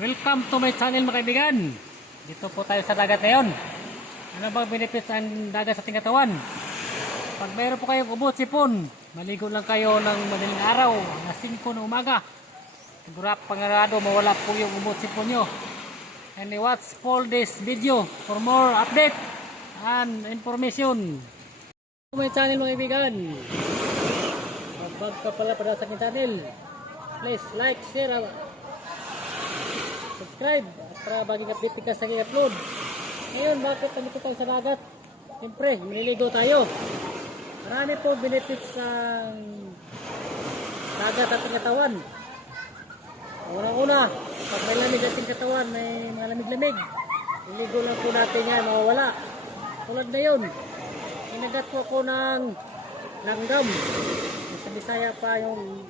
Welcome to my channel mga kaibigan. Dito po tayo sa dagat ngayon. Ano bang benefits ang dagat sa ating katawan? Pag mayroon po kayong ubot, sipon, maligo lang kayo ng madaling araw na 5 ng umaga. Sigurap pangarado mawala po yung ubot, sipon nyo. And watch for this video for more update and information. My channel mga kaibigan. Pag ka pala pada sa aking channel, please like, share, subscribe para baging update ka sa aking upload. Ngayon, bakit nandito tayo sa dagat? Siyempre, maliligo tayo. Marami po benefits sa dagat at ating katawan. Unang-una, pag may lamig ating katawan, may mga lamig-lamig, niligo lang po natin yan, mawawala. Tulad na yun, inagat po ako ng langgam. Sa Bisaya pa yung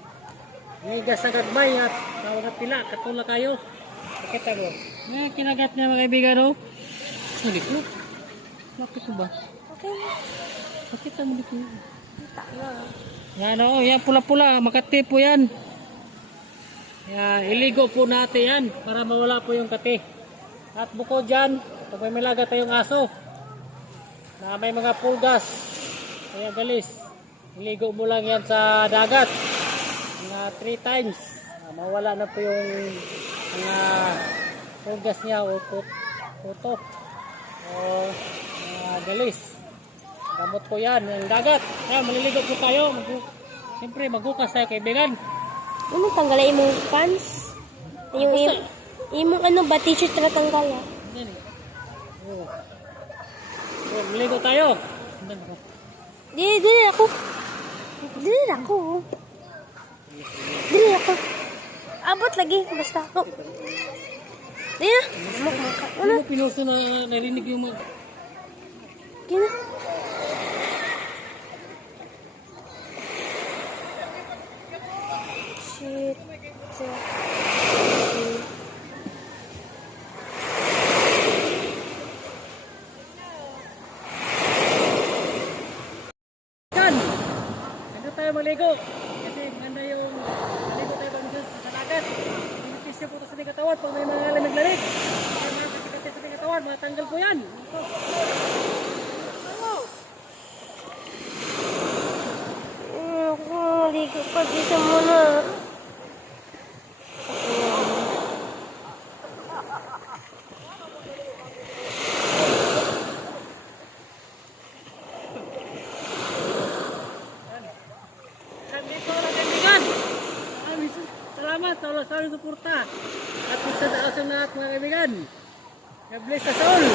nigas sa gagmay at tawag at pila, katula kayo. Pakita mo. Ngayon, kinagat niya mga kaibigan, no? Hindi ko. Bakit ko ba? Okay. Pakita mo dito. Tayo. Yan, o. Yan, pula-pula. Makati po yan. Yan, iligo po natin yan para mawala po yung kati. At bukod dyan, pag may malaga tayong aso na may mga pulgas, kaya galis, iligo mo lang yan sa dagat. Mga 3 times. Mawala na po yung mga pulgas niya o puto o mga galis. Gamot po yan ng dagat. Kaya maliligo po tayo. Siyempre maghukas tayo kaibigan. Ano tanggalin imong pants? Yung imong ano ba t-shirt na tanggal ah? Yan eh. Oh. Maliligo tayo. Dili ako. Dili ako. Dili ako. Abot lagi basta ako. Dili na. Ano mo pinuso na narinig yung mga... Dili na. Shit. Kan! Ano tayo maligo? Kasi maganda yung maligo tayo sa dagat. Benepisyo po ito sa ating katawan pag may mga lamig-lamig. May mga kati-kati sa ating katawan, matanggal po yan. Ako ligo pa dito muna. Dito lang kaibigan. Salamat sa walang sawing suporta. At sa taas ng lahat mga kaibigan. God bless us all.